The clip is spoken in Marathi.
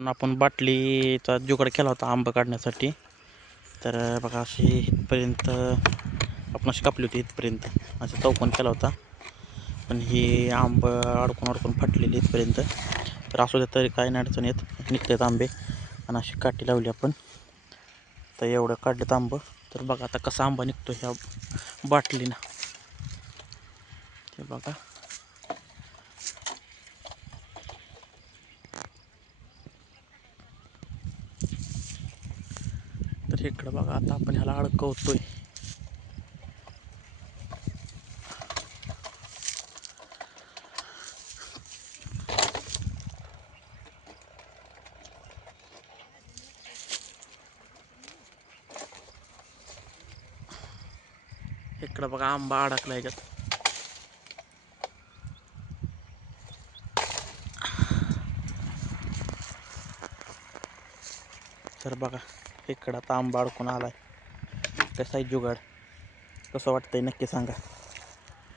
आपण बाटलीचा जुगाड केला होता आंबा काढण्यासाठी. तर बघा अशी इथपर्यंत आपण अशी कापली होती, इथपर्यंत असं चौकोन केला होता. पण ही आंब अडकून फाटलेली इथपर्यंत. तर असू द्या, तरी काही नाही अडचण येत, निघतात आंबे. आणि अशी काठी लावली आपण, तर एवढं काढलं आंबं. तर बघा आता कसा आंबा निघतो ह्या बाटलीनं, ते बघा. तर इकडं बघा, आता आपण ह्याला अडकवतोय. इकडं बघा आंबा अडकला ह्याच्यात. तर बघा इकडं आता आंबा अडकून आलाय. कसा आहे जुगाड, कसं वाटतंय नक्की सांगा.